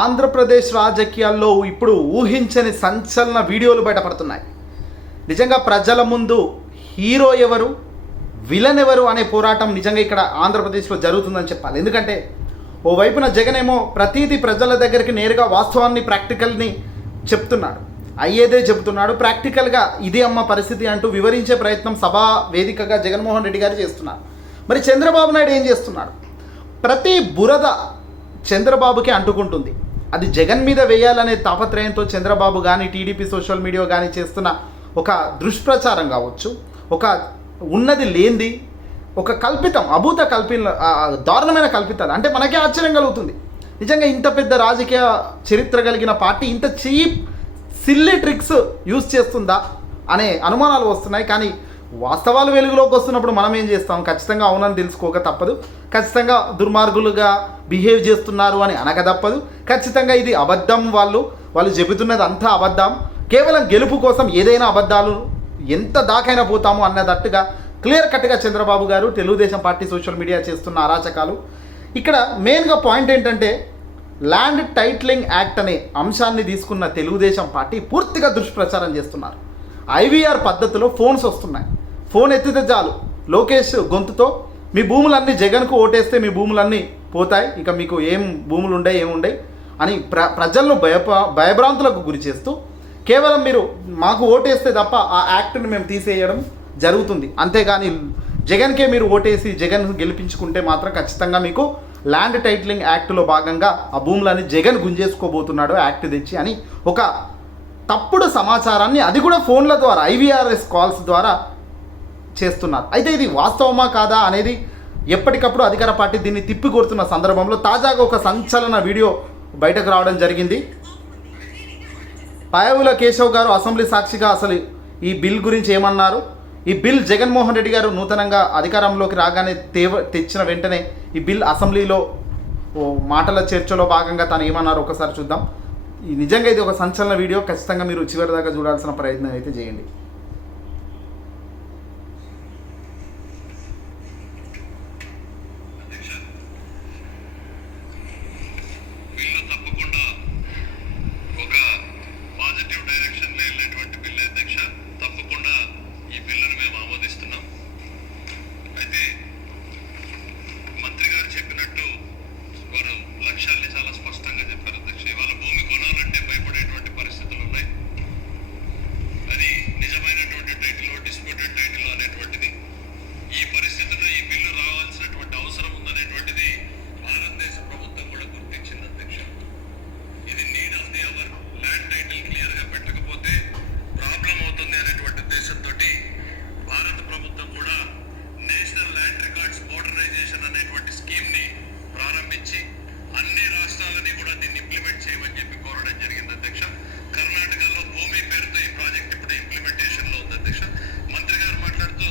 ఆంధ్రప్రదేశ్ రాజకీయాల్లో ఇప్పుడు ఊహించని సంచలన వీడియోలు బయటపడుతున్నాయి. నిజంగా ప్రజల ముందు హీరో ఎవరు విలన్ ఎవరు అనే పోరాటం నిజంగా ఇక్కడ ఆంధ్రప్రదేశ్లో జరుగుతుందని చెప్పాలి. ఎందుకంటే ఓ వైపున జగన్ ఏమో ప్రతీది ప్రజల దగ్గరికి నేరుగా వాస్తవాన్ని ప్రాక్టికల్ని చెప్తున్నాడు. అయ్యేదే చెబుతున్నాడు. ప్రాక్టికల్గా ఇదే అమ్మ పరిస్థితి అంటూ వివరించే ప్రయత్నం సభా వేదికగా జగన్మోహన్ రెడ్డి గారు చేస్తున్నారు. మరి చంద్రబాబు నాయుడు ఏం చేస్తున్నాడు? ప్రతి బురద చంద్రబాబుకి అంటుకుంటుంది. అది జగన్ మీద వేయాలనే తాపత్రయంతో చంద్రబాబు కానీ టీడీపీ సోషల్ మీడియా కానీ చేస్తున్న ఒక దుష్ప్రచారం కావచ్చు ఒక ఉన్నది లేనిది ఒక కల్పితం అభూత కల్పి దారుణమైన కల్పితాలు. అంటే మనకే ఆశ్చర్యం కలుగుతుంది. నిజంగా ఇంత పెద్ద రాజకీయ చరిత్ర కలిగిన పార్టీ ఇంత చీప్ సిల్లీ ట్రిక్స్ యూజ్ చేస్తుందా అనే అనుమానాలు వస్తున్నాయి. కానీ వాస్తవాలు వెలుగులోకి వస్తున్నప్పుడు మనం ఏం చేస్తాం? ఖచ్చితంగా అవునని తెలుసుకోక తప్పదు. ఖచ్చితంగా దుర్మార్గులుగా బిహేవ్ చేస్తున్నారు అని అనక తప్పదు. ఖచ్చితంగా ఇది అబద్ధం వాళ్ళు. వాళ్ళు చెబుతున్నది అంతా అబద్ధం. కేవలం గెలుపు కోసం ఏదైనా అబద్ధాలు ఎంత దాకైనా పోతాము అన్నదట్టుగా క్లియర్ కట్గా చంద్రబాబు గారు తెలుగుదేశం పార్టీ సోషల్ మీడియా చేస్తున్న అరాచకాలు. ఇక్కడ మెయిన్గా పాయింట్ ఏంటంటే ల్యాండ్ టైట్లింగ్ యాక్ట్ అనే అంశాన్ని తీసుకున్న తెలుగుదేశం పార్టీ పూర్తిగా దుష్ప్రచారం చేస్తున్నారు. ఐవీఆర్ పద్ధతిలో ఫోన్స్ వస్తున్నాయి. ఫోన్ ఎత్తితే చాలు. లోకేష్ గొంతుతో మీ భూములన్నీ జగన్కు ఓటేస్తే మీ భూములన్నీ పోతాయి. ఇక మీకు ఏం భూములు ఉండే ఏముండే అని ప్ర ప్రజలను భయప భయభ్రాంతులకు గురి చేస్తూ కేవలం మీరు మాకు ఓటేస్తే తప్ప ఆ యాక్ట్ని మేము తీసేయడం జరుగుతుంది. అంతేగాని జగన్కే మీరు ఓటేసి జగన్ గెలిపించుకుంటే మాత్రం ఖచ్చితంగా మీకు ల్యాండ్ టైటిలింగ్ యాక్ట్లో భాగంగా ఆ భూములని జగన్ గుంజేసుకోబోతున్నాడు యాక్ట్ తెచ్చి అని ఒక తప్పుడు సమాచారాన్ని అది కూడా ఫోన్ల ద్వారా ఐవీఆర్ఎస్ కాల్స్ ద్వారా చేస్తున్నారు. అయితే ఇది వాస్తవమా కాదా అనేది ఎప్పటికప్పుడు అధికార పార్టీ దీన్ని తిప్పికొడుతున్న సందర్భంలో తాజాగా ఒక సంచలన వీడియో బయటకు రావడం జరిగింది. పాయవుల కేశవ్ గారు అసెంబ్లీ సాక్షిగా అసలు ఈ బిల్ గురించి ఏమన్నారు? ఈ బిల్ జగన్మోహన్ రెడ్డి గారు నూతనంగా అధికారంలోకి రాగానే తేవ తెచ్చిన వెంటనే ఈ బిల్ అసెంబ్లీలో మాటల చర్చలో భాగంగా తను ఏమన్నారు? ఒకసారి చూద్దాం. నిజంగా ఇది ఒక సంచలన వీడియో. ఖచ్చితంగా మీరు చివరి దాకా చూడాల్సిన ప్రయత్నం అయితే చేయండి. ప్రారంభించి అన్ని రాష్ట్రాలని కూడా దీన్ని ఇంప్లిమెంట్ చేయమని చెప్పి కోరడం జరిగింది అధ్యక్ష కర్ణాటకలో భూమి పేరుతో ఈ ప్రాజెక్ట్ ఇప్పుడు ఇంప్లిమెంటేషన్లో ఉంది అధ్యక్ష మంత్రి గారు మాట్లాడుతూ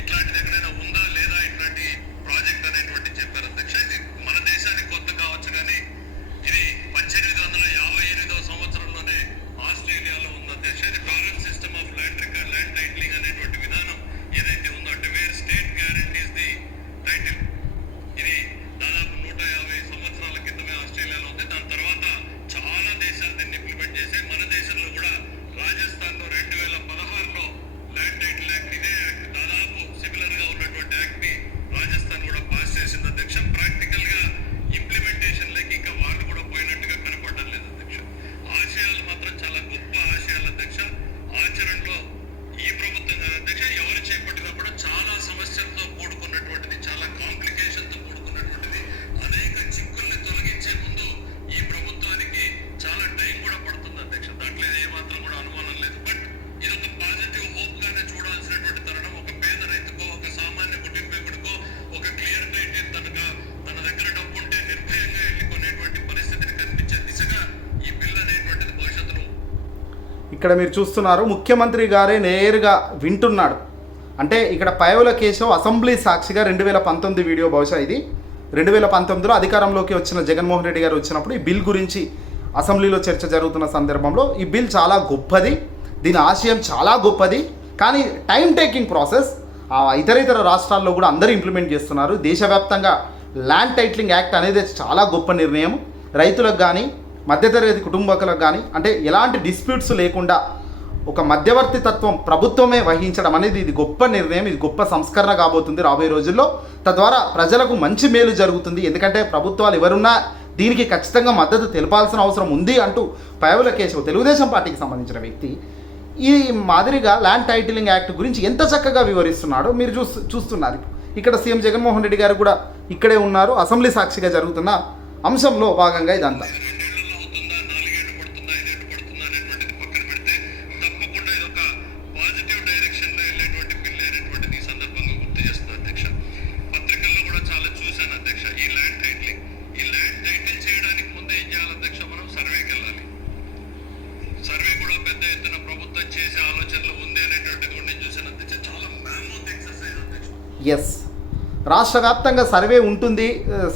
ఇట్లాంటిది ఎక్కడైనా ఉందా లేదా ఇట్లాంటి ప్రాజెక్ట్ అనేటువంటి చెప్పారు అధ్యక్ష ఇది మన దేశానికి కొత్త కావచ్చు కానీ ఇది పద్దెనిమిది వందల యాభై ఎనిమిదవ సంవత్సరంలోనే ఆస్ట్రేలియాలో ఉంది అధ్యక్ష ఇది Torrens system of land record land titling అనేటువంటి విధానం ఏదైతే ఉందో అంటే where state guarantees the title ఇది దాదాపు నూట యాభై సంవత్సరాల క్రితమే ఆస్ట్రేలియాలో ఉంది దాని తర్వాత చాలా దేశాలు దీన్ని ఇంప్లిమెంట్ చేశాయి మన దేశంలో కూడా రాజస్థాన్లో రెండు వేల పదహారులో ల్యాండ్ టైటిల్ యాక్ట్ ఇదే యాక్ట్ దాదాపు సిమిలర్గా ఉన్నటువంటి యాక్ట్ని రాజస్థాన్ కూడా పాస్ చేసింది అధ్యక్ష ప్రాక్టికల్గా ఇంప్లిమెంటేషన్ లకి ఇంకా వాళ్ళు కూడా పోయినట్టుగా కనపడడం లేదు అధ్యక్ష ఆశయాలు మాత్రం చాలా గొప్ప ఆశయాలు అధ్యక్ష ఆచరణలో ఈ ప్రభుత్వం కాదు అధ్యక్ష ఎవరు చేపట్టినా కూడా చాలా సమస్యలతో కూడుకున్నటువంటిది చాలా కాంప్లికేషన్తో కూడుకున్నటువంటిది అనేక చిక్కుల్ని తొలగించే ముందు ఈ ప్రభుత్వానికి చాలా టైం కూడా పడుతుంది అధ్యక్ష దాంట్లో ఏమాత్రం కూడా అనుమానం లేదు బట్ ఇది ఒక పాజిటివ్ హోప్ గానే చూడాల్సినటువంటి తరుణం ఒక పేద రైతుకో ఒక సామాన్య కుటుంబీకుడికో ఒక క్లియర్ టైటిల్ తనక తన దగ్గర డబ్బు ఉంటే నిర్భయంగా వెళ్ళుకునేటువంటి పరిస్థితిని కనిపించే దిశగా ఈ బిల్ అనేటువంటిది భవిష్యత్తులో ఇక్కడ మీరు చూస్తున్నారు ముఖ్యమంత్రి గారే నేరుగా వింటున్నాడు. అంటే ఇక్కడ పయవుల కేశవ్ అసెంబ్లీ సాక్షిగా రెండు వేల పంతొమ్మిది వీడియో బహుశా ఇది. రెండు వేల పంతొమ్మిదిలో అధికారంలోకి వచ్చిన జగన్మోహన్ రెడ్డి గారు వచ్చినప్పుడు ఈ బిల్ గురించి అసెంబ్లీలో చర్చ జరుగుతున్న సందర్భంలో ఈ బిల్ చాలా గొప్పది దీని ఆశయం చాలా గొప్పది. కానీ టైం టేకింగ్ ప్రాసెస్ ఇతర ఇతర రాష్ట్రాల్లో కూడా అందరూ ఇంప్లిమెంట్ చేస్తున్నారు. దేశవ్యాప్తంగా ల్యాండ్ టైటిలింగ్ యాక్ట్ అనేది చాలా గొప్ప నిర్ణయం. రైతులకు కానీ మధ్యతరగతి కుటుంబకులకు కానీ అంటే ఎలాంటి డిస్ప్యూట్స్ లేకుండా ఒక మధ్యవర్తి తత్వం ప్రభుత్వమే వహించడం అనేది ఇది గొప్ప నిర్ణయం ఇది గొప్ప సంస్కరణ కాబోతుంది రాబోయే రోజుల్లో. తద్వారా ప్రజలకు మంచి మేలు జరుగుతుంది. ఎందుకంటే ప్రభుత్వాలు ఎవరున్నా దీనికి ఖచ్చితంగా మద్దతు తెలపాల్సిన అవసరం ఉంది అంటూ పయవుల కేశవ్ తెలుగుదేశం పార్టీకి సంబంధించిన వ్యక్తి ఈ మాదిరిగా ల్యాండ్ టైటిలింగ్ యాక్ట్ గురించి ఎంత చక్కగా వివరిస్తున్నాడో మీరు చూస్తూ చూస్తున్నారు. ఇక్కడ సీఎం జగన్మోహన్ రెడ్డి గారు కూడా ఇక్కడే ఉన్నారు. అసెంబ్లీ సాక్షిగా జరుగుతున్న అంశంలో భాగంగా ఇదంతా. ఎస్ రాష్ట్ర వ్యాప్తంగా సర్వే ఉంటుంది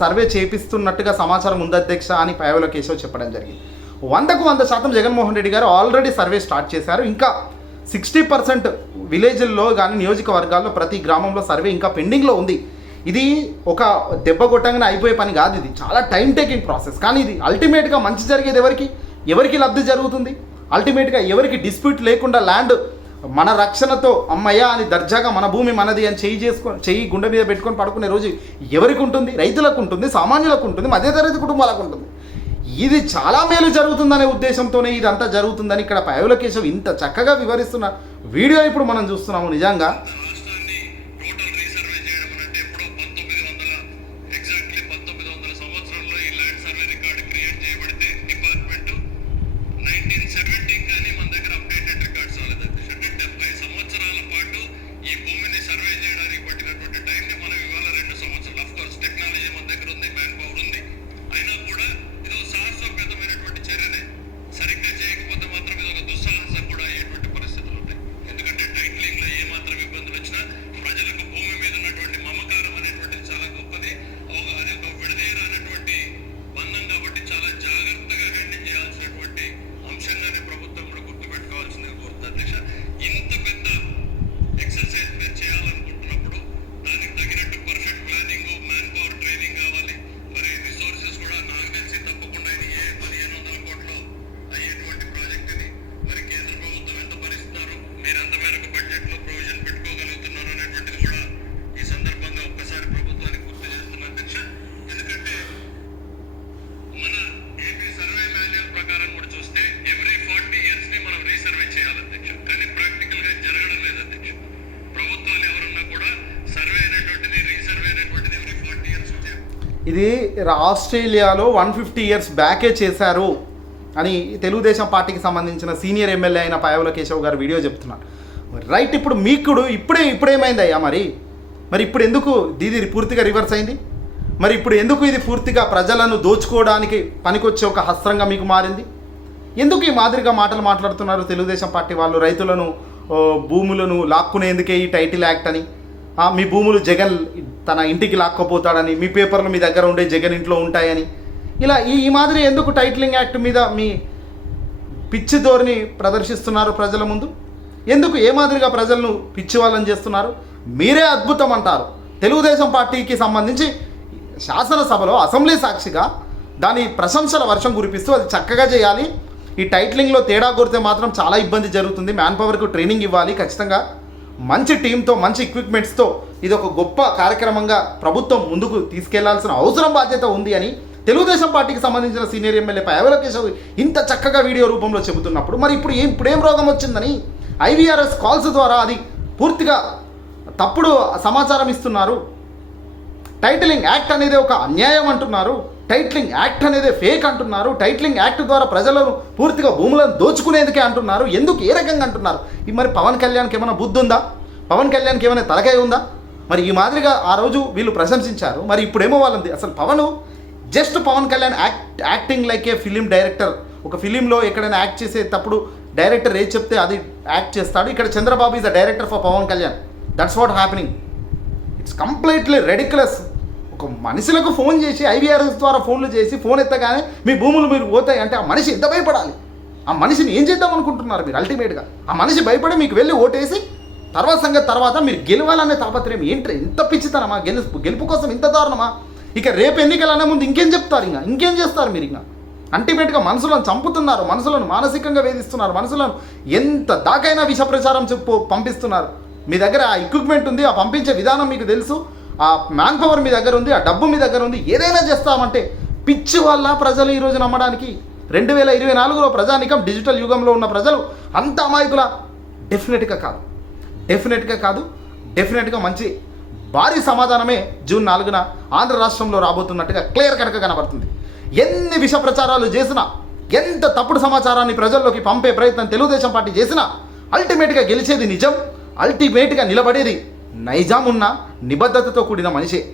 సర్వే చేపిస్తున్నట్టుగా సమాచారం ఉంది అధ్యక్ష అని పయవుల కేశవ్ చెప్పడం జరిగింది. వందకు వంద శాతం జగన్మోహన్ రెడ్డి గారు ఆల్రెడీ సర్వే స్టార్ట్ చేశారు. ఇంకా సిక్స్టీ పర్సెంట్ విలేజ్ల్లో కానీ నియోజకవర్గాల్లో ప్రతి గ్రామంలో సర్వే ఇంకా పెండింగ్లో ఉంది. ఇది ఒక దెబ్బ కొట్టంగానే అయిపోయే పని కాదు ఇది. చాలా టైం టేకింగ్ ప్రాసెస్. కానీ ఇది అల్టిమేట్గా మంచి జరిగేది ఎవరికి? ఎవరికి లబ్ధి జరుగుతుంది? అల్టిమేట్గా ఎవరికి డిస్ప్యూట్ లేకుండా ల్యాండ్ మన రక్షణతో అమ్మయ్య అని దర్జాగా మన భూమి మనది అని చేయి చేసుకొని చెయ్యి గుండె మీద పెట్టుకొని పడుకునే రోజు ఎవరికి ఉంటుంది? రైతులకు ఉంటుంది సామాన్యులకు ఉంటుంది మధ్యతరగతి కుటుంబాలకు ఉంటుంది. ఇది చాలా మేలు జరుగుతుందనే ఉద్దేశంతోనే ఇదంతా జరుగుతుందని ఇక్కడ పయవుల కేశవ్ ఇంత చక్కగా వివరిస్తున్న వీడియో ఇప్పుడు మనం చూస్తున్నాము. నిజంగా Herói. ఇది ఆస్ట్రేలియాలో వన్ ఫిఫ్టీ ఇయర్స్ బ్యాకే చేశారు అని తెలుగుదేశం పార్టీకి సంబంధించిన సీనియర్ ఎమ్మెల్యే అయిన పాయవుల కేశవ్ గారు వీడియో చెప్తున్నారు. రైట్ ఇప్పుడు మీకుడు ఇప్పుడే ఇప్పుడేమైంది అయ్యా మరి? మరి ఇప్పుడు ఎందుకు ఇది పూర్తిగా రివర్స్ అయింది? మరి ఇప్పుడు ఎందుకు ఇది పూర్తిగా ప్రజలను దోచుకోవడానికి పనికొచ్చే ఒక హస్త్రంగా మీకు మారింది? ఎందుకు ఈ మాదిరిగా మాటలు మాట్లాడుతున్నారు తెలుగుదేశం పార్టీ వాళ్ళు? రైతులను భూములను లాక్కునేందుకే ఈ టైటిల్ యాక్ట్ అని. మీ భూములు జగన్ తన ఇంటికి లాక్కపోతాడని మీ పేపర్లు మీ దగ్గర ఉండే జగన్ ఇంట్లో ఉంటాయని. ఇలా ఈ ఈ మాదిరి ఎందుకు టైటిలింగ్ యాక్ట్ మీద మీ పిచ్చి ధోరణి ప్రదర్శిస్తున్నారు ప్రజల ముందు? ఎందుకు ఏ మాదిరిగా ప్రజలను పిచ్చి వాళ్ళని చేస్తున్నారు? మీరే అద్భుతం అంటారు. తెలుగుదేశం పార్టీకి సంబంధించి శాసనసభలో అసెంబ్లీ సాక్షిగా దాని ప్రశంసల వర్షం కురిపిస్తూ అది చక్కగా చేయాలి. ఈ టైటిలింగ్లో తేడా కొడితే మాత్రం చాలా ఇబ్బంది జరుగుతుంది. మ్యాన్ పవర్కు ట్రైనింగ్ ఇవ్వాలి ఖచ్చితంగా. మంచి టీంతో మంచి ఎక్విప్మెంట్స్తో ఇది ఒక గొప్ప కార్యక్రమంగా ప్రభుత్వం ముందుకు తీసుకెళ్ళాల్సిన అవసరం బాధ్యత ఉంది అని తెలుగుదేశం పార్టీకి సంబంధించిన సీనియర్ ఎమ్మెల్యే పైవల కేశవ్ ఇంత చక్కగా వీడియో రూపంలో చెబుతున్నప్పుడు మరి ఇప్పుడు ఏం ఇప్పుడేం రోగం వచ్చిందని ఐవీఆర్ఎస్ కాల్స్ ద్వారా అది పూర్తిగా తప్పుడు సమాచారం ఇస్తున్నారు. టైటిలింగ్ యాక్ట్ అనేది ఒక అన్యాయం అంటున్నారు. టైట్లింగ్ యాక్ట్ అనేది ఫేక్ అంటున్నారు. టైట్లింగ్ యాక్ట్ ద్వారా ప్రజలను పూర్తిగా భూములను దోచుకునేందుకే అంటున్నారు. ఎందుకు ఏ రకంగా అంటున్నారు? ఈ మరి పవన్ కళ్యాణ్కి ఏమైనా బుద్ధి ఉందా? పవన్ కళ్యాణ్కి ఏమైనా తలకాయ ఉందా? మరి ఈ మాదిరిగా ఆ రోజు వీళ్ళు ప్రశంసించారు. మరి ఇప్పుడేమో వాళ్ళంది అసలు Pawan just Pawan Kalyan act acting like a film director. ఒక ఫిలింలో ఎక్కడైనా యాక్ట్ చేసేటప్పుడు డైరెక్టర్ ఏది చెప్తే అది యాక్ట్ చేస్తాడు. ఇక్కడ Chandrababu is the director for Pawan Kalyan. That's what happening it's completely ridiculous ఒక మనుషులకు ఫోన్ చేసి ఐవీఆర్ఎస్ ద్వారా ఫోన్లు చేసి ఫోన్ ఎత్తగానే మీ భూములు మీరు పోతాయి అంటే ఆ మనిషి ఎంత భయపడాలి? ఆ మనిషిని ఏం చేద్దాం అనుకుంటున్నారు మీరు అల్టిమేట్గా ఆ మనిషి భయపడి మీకు వెళ్ళి ఓటేసి తర్వాత సంగతి తర్వాత మీరు గెలవాలనే తాపత్రయం ఏంటి ఎంత పిచ్చితనమా? గెలుపు గెలుపు కోసం ఇంత దారుణమా? ఇక రేపు ఎన్నికలు అనే ముందు ఇంకేం చెప్తారు ఇంకా? ఇంకేం చేస్తారు మీరు ఇంకా? అల్టిమేట్గా మనసులను చంపుతున్నారు మనసులను మానసికంగా వేధిస్తున్నారు మనసులను ఎంత దాకైనా విష ప్రచారం చెప్పు పంపిస్తున్నారు. మీ దగ్గర ఆ ఎక్విప్మెంట్ ఉంది ఆ పంపించే విధానం మీకు తెలుసు. ఆ మ్యాన్ పవర్ మీ దగ్గర ఉంది ఆ డబ్బు మీ దగ్గర ఉంది ఏదైనా చేస్తామంటే పిచ్చి వల్ల ప్రజలు ఈరోజు నమ్మడానికి. రెండు వేల ఇరవై నాలుగులో ప్రజానికం డిజిటల్ యుగంలో ఉన్న ప్రజలు అంత అమాయకుల డెఫినెట్గా కాదు. డెఫినెట్గా కాదు డెఫినెట్గా మంచి భారీ సమాధానమే జూన్ నాలుగున ఆంధ్ర రాష్ట్రంలో రాబోతున్నట్టుగా క్లియర్ కట్గా కనబడుతుంది. ఎన్ని విష ప్రచారాలు చేసినా ఎంత తప్పుడు సమాచారాన్ని ప్రజల్లోకి పంపే ప్రయత్నం తెలుగుదేశం పార్టీ చేసినా అల్టిమేట్గా గెలిచేది నిజం అల్టిమేట్గా నిలబడేది నైజాం ఉన్న నిబద్ధతతో కూడిన మనిషి.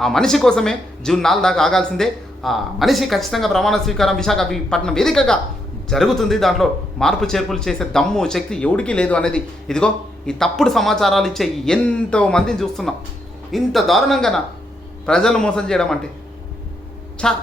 ఆ మనిషి కోసమే జూన్ నాలుగు దాకా ఆగాల్సిందే. ఆ మనిషి ఖచ్చితంగా ప్రమాణ స్వీకారం విశాఖపట్నం వేదికగా జరుగుతుంది. దాంట్లో మార్పు చేర్పులు చేసే దమ్ము శక్తి ఎవడికి లేదు అనేది. ఇదిగో ఈ తప్పుడు సమాచారాలు ఇచ్చే ఎంతో మందిని చూస్తున్నాం. ఇంత దారుణంగా ప్రజలు మోసం చేయడం అంటే? చా